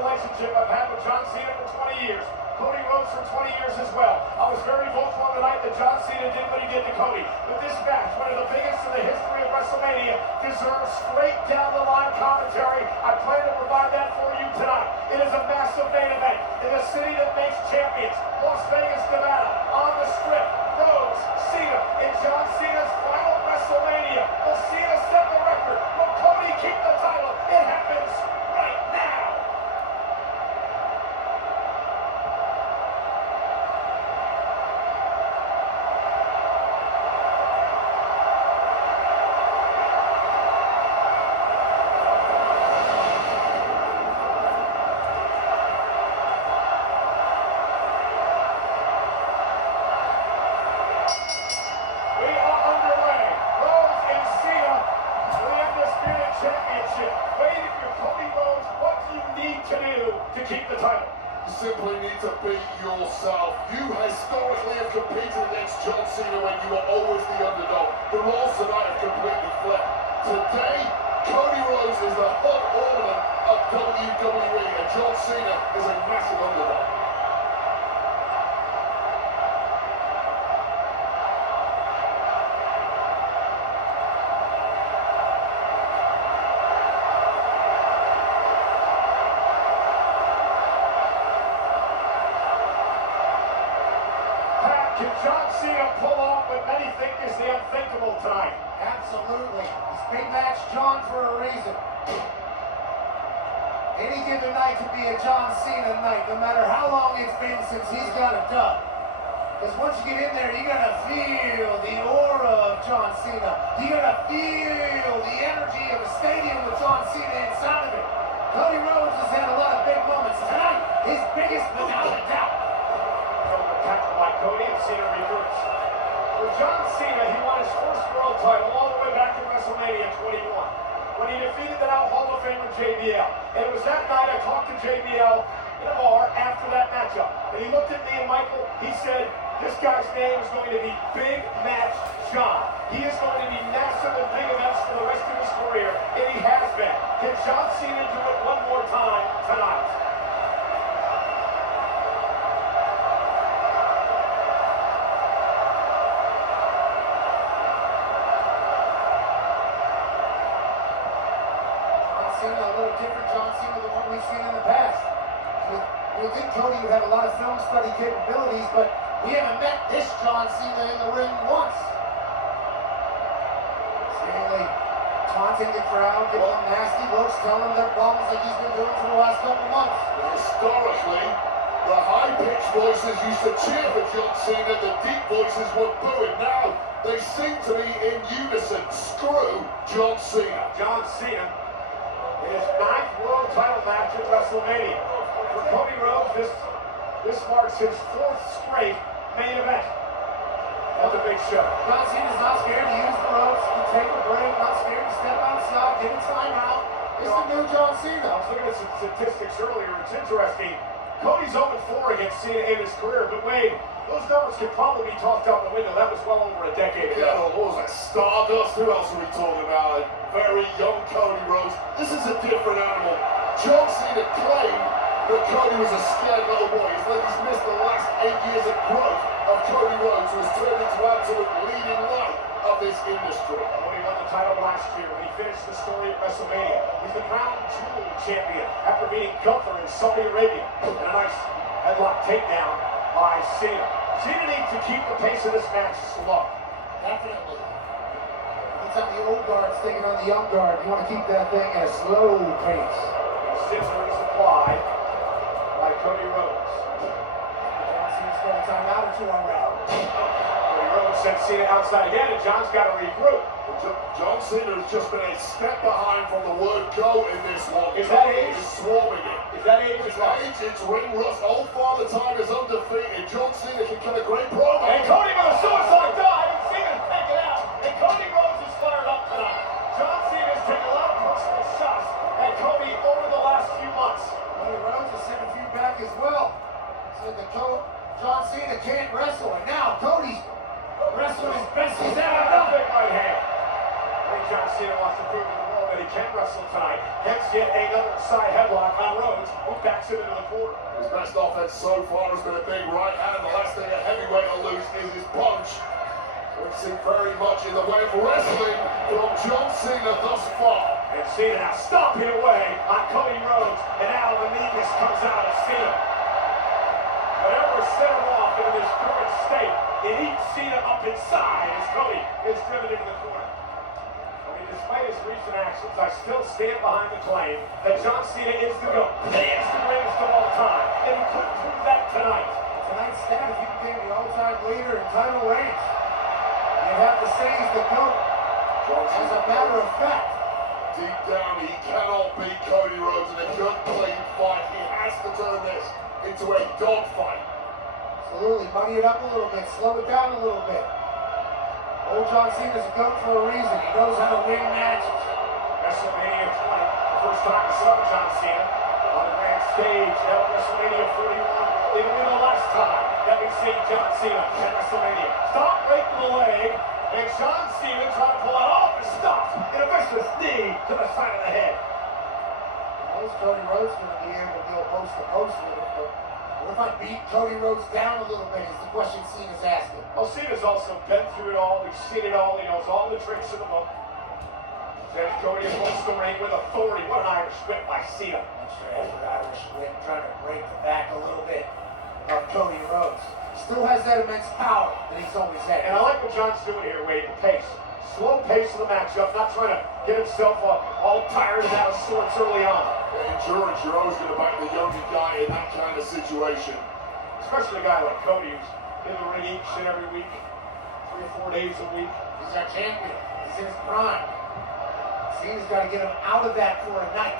relationship I've had with John Cena for 20 years. Cody Rhodes for 20 years as well. I was very vocal on the night that John Cena did what he did to Cody. But this match, one of the biggest in the history of WrestleMania, deserves straight down the line commentary. I plan to provide that for you tonight. It is a massive main event in the city that makes champions, Las Vegas, Nevada, on the Strip. Rhodes, Cena, in John Cena's final WrestleMania. Will Cena set the record? Will Cody keep the title? It happens right now. Simply need to beat yourself. You historically have competed against John Cena when you were always the underdog. The roles tonight have completely flipped. Today, Cody Rhodes is the hot ornament of WWE, and John Cena is a massive underdog. Can John Cena pull off what many think is the unthinkable tonight? Absolutely. It's big match John for a reason. Any given night could be a John Cena night, no matter how long it's been since he's got a dub. Because once you get in there, you're going to feel the aura of John Cena. You're going to feel the energy of a stadium with John Cena inside of it. Cody Rhodes has had a lot of big moments. Tonight, his biggest without a doubt. Tackled by Cody and Cena reverts. For John Cena, he won his first world title all the way back in WrestleMania 21 when he defeated the now Hall of Famer JBL. And it was that night I talked to JBL in a bar after that matchup. And he looked at me and Michael, he said, this guy's name is going to be Big Match John. He is going to be massive in big events for the rest of his career, and he has been. Can John Cena do it one more time tonight? A little different John Cena than what we've seen in the past. We think Cody would have a lot of film study capabilities, but we haven't met this John Cena in the ring once. Seemingly taunting the crowd, giving them nasty looks, telling them their bums like he's been doing for the last couple months. Historically, the high-pitched voices used to cheer for John Cena, the deep voices were booing. Now, they seem to be in unison. Screw John Cena. John Cena in his 9th world title match at WrestleMania. For Cody Rhodes, this marks his 4th straight main event. That's a big show. John Cena's not scared to use the ropes, to take a break, not scared to step outside, get a timeout. It's the new John Cena. I was looking at some statistics earlier. It's interesting. Cody's 0-4 against Cena in his career, but Wade, those numbers could probably be tossed out the window. That was well over a decade ago. Yeah, what was that? Stardust? Who else are we talking about? Very young Cody Rhodes. This is a different animal. John Cena claimed that Cody was a scared little boy. It's like he's missed the last 8 years of growth of Cody Rhodes, who has turned into absolute leading light of this industry. When he won the title last year, when he finished the story at WrestleMania, he's the crown jewel champion after beating Gunther in Saudi Arabia. And a nice headlock takedown by Cena. Cena needs to keep the pace of this match slow. Definitely. Anytime the old guard's taking on the young guard, you want to keep that thing at a slow pace. Scissor is applied by Cody Rhodes. John Cena's got a timeout or two already. Cody Rhodes sends Cena outside again, and John's got to regroup. John Cena has just been a step behind from the word go in this one. Is that age? He's swarming it. Is that age? It's age, it's ring rust. Old Father Time is undefeated. John Cena can cut a great promo. And Cody with a suicide dive, and Cena's taken out. And Cody Rhodes is fired up tonight. John Cena's taken a lot of personal shots at Cody over the last few months. Cody Rhodes has sent a few back as well. Said that John Cena can't wrestle, and now Cody's wrestling as best he's ever done. Big right hand. I think John Cena wants to prove to the world that he can wrestle. wrestle tonight. Hence yet another side headlock on Rhodes, who backs him into the corner. His best offense so far has been a big right hand. The last thing a heavyweight will lose is his punch. We've seen very much in the way of wrestling from John Cena thus far. And Cena now stomping away on Cody Rhodes, and now the meekness comes out of Cena. Whatever set him off into this current state, it eats Cena up inside as Cody is driven into the corner. I mean, despite his recent actions, I still stand behind the claim that John Cena is the GOAT. He is the greatest of all time, and he couldn't prove that tonight. Tonight's stat, if you became the all-time leader in title reigns, you'd have to say he's the GOAT. As a matter of fact, Deep down, he cannot beat Cody Rhodes in a good, clean fight. He has to turn this into a dogfight. absolutely, muddy it up a little bit, slow it down a little bit. Old John Cena's a GOAT for a reason. He knows how to win matches. WrestleMania 20, the first time we saw John Cena on the grand stage at WrestleMania 41. It'll be the last time that we see John Cena at WrestleMania. Stop breaking the leg, and John Cena trying to pull out all the stuff in a vicious knee to the side of the head. How is Cody Rhodes going to be able to go post to post with him? But what if I beat Cody Rhodes down a little bit is the question Cena's asking. Well, Cena's also been through it all, he's seen it all, he knows all the tricks in the book. Says Cody approaches the ring with authority. What an Irish whip by Cena. That's right, Irish whip trying to break the back a little bit of Cody Rhodes. Still has that immense power that he's always had. And I like what John's doing here, Wade, the pace. Slow pace of the matchup, not trying to get himself all tired and out of sorts early on. Endurance, you're always going to back the younger guy in that kind of situation. Especially a guy like Cody who's in the ring each and every week, 3 or 4 days a week. He's our champion. He's in his prime. Cena's got to get him out of that for a night.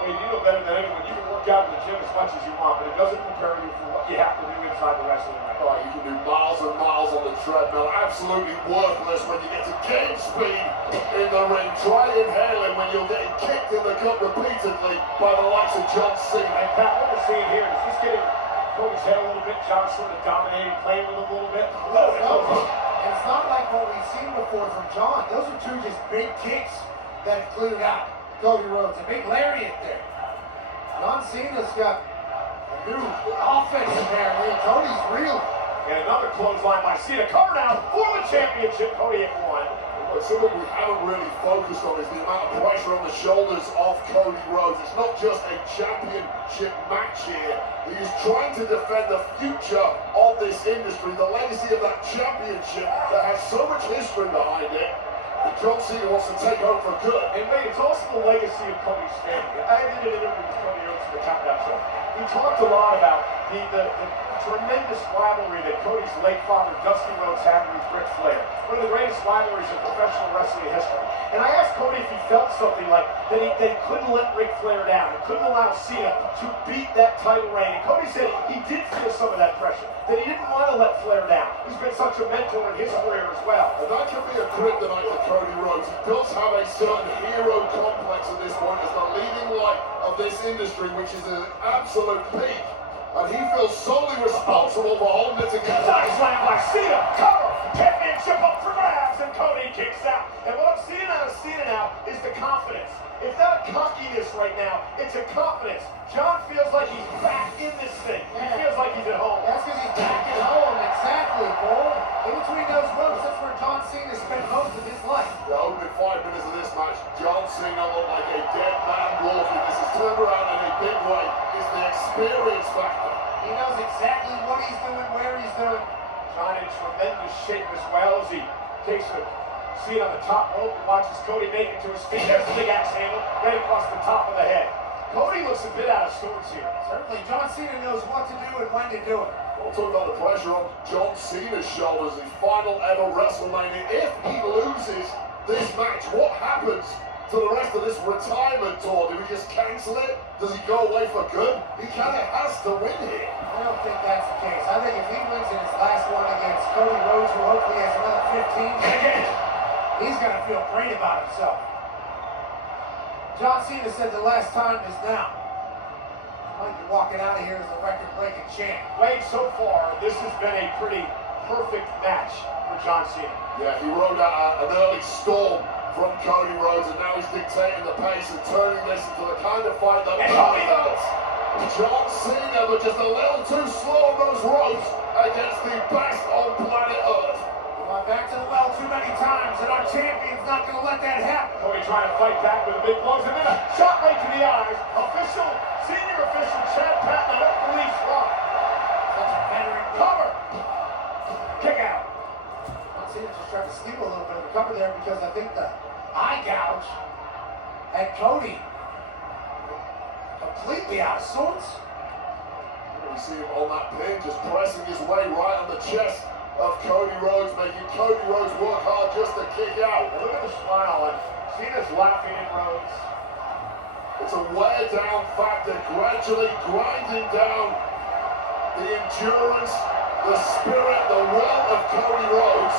Wade, you know better than anyone. You can work out in the gym as much as you want, but it doesn't prepare you for what you have to do inside the wrestling ring. Oh, you can do miles and miles on the treadmill. Absolutely worthless when you get to gain speed in the ring. Try inhaling when you're getting kicked in the gut repeatedly by the likes of John Cena. And Pat, what we're seeing here is he's getting Cody's head a little bit. John sort of dominating, playing with him a little bit. And it's not like what we've seen before from John. Those are two just big kicks that have cleared out Cody Rhodes. A big lariat there. John Cena's got a new offense apparently. Cody's reeling. And another clothesline by Cena. Cover now for the championship. Cody at 1. Something we haven't really focused on is the amount of pressure on the shoulders of Cody Rhodes. It's not just a championship match here. He is trying to defend the future of this industry, the legacy of that championship that has so much history behind it. that John Cena wants to take home for good. And mate, it's also the legacy of Cody's family. I did an interview with Cody Rhodes for the Countdown Show. He talked a lot about the tremendous rivalry that Cody's late father, Dusty Rhodes, had with Ric Flair. One of the greatest rivalries in professional wrestling history. And I asked Cody if he felt something like that he couldn't let Ric Flair down. He couldn't allow Cena to beat that title reign. And Cody said he did feel some of that pressure, that he didn't want to let Flair down. He's been such a mentor in his career as well. And that can be a kryptonite for Cody Rhodes. He does have a certain hero complex at this point as the leading light of this industry, which is an absolute peak. And he feels solely responsible for holding it together. Side slam by Cena. Cover. Championship up for grabs. And Cody kicks out. And what I'm seeing out of Cena now is the confidence. It's not a cockiness right now. It's a confidence. John feels like he's back in this thing. He feels like he's at home. That's because he's back at home. Exactly, boy. In between those ropes, that's where John Cena spent most of his life. The opening 5 minutes of this match, John Cena looked like a dead man walking. This is turned around in a big way. It's the experience factor. He knows exactly what he's doing, where he's doing. John in tremendous shape as well as he takes a seat on the top rope and watches Cody make it to his feet. There's the big axe handle right across the top of the head. Cody looks a bit out of sorts here. Certainly, John Cena knows what to do and when to do it. We'll talk about the pressure on John Cena's shoulders, his final ever WrestleMania. If he loses this match, what happens to the rest of this retirement tour? Do we just cancel it? Does he go away for good? He kind of has to win here. I don't think that's the case. I think if he wins in his last one against Cody Rhodes, who hopefully has another 15, he's going to feel great about himself. John Cena said the last time is now. He might be walking out of here as a record-breaking champ. Wade, so far, this has been a pretty perfect match for John Cena. Yeah, he rode out an early storm from Cody Rhodes, and now he's dictating the pace and turning this into the kind of fight that Cody John Cena, but just a little too slow on those ropes against the best on planet Earth. Gone back to the well too many times, and our champion's not going to let that happen. Cody trying to fight back with the big blows, and then a shot right to the eyes. Senior official Chad Patton, I don't believe Rock. Such a veteran. Cover. Kick out. John Cena just tried to steal a little bit of the cover there because I think the eye gouge had Cody completely out of sorts. We see him on that pin, just pressing his way right on the chest of Cody Rhodes, making Cody Rhodes work hard just to kick out. Look at the smile, and Cena's laughing at Rhodes. It's a wear down factor, gradually grinding down the endurance, the spirit, the will of Cody Rhodes.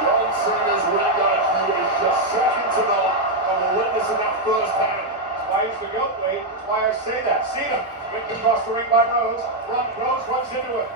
John Cena's ring IQ is just second to none, and we're witnessing that firsthand. That's why he's the GOAT, Wade. That's why I say that. Cena whipped across the ring by Rhodes. Rhodes runs into it.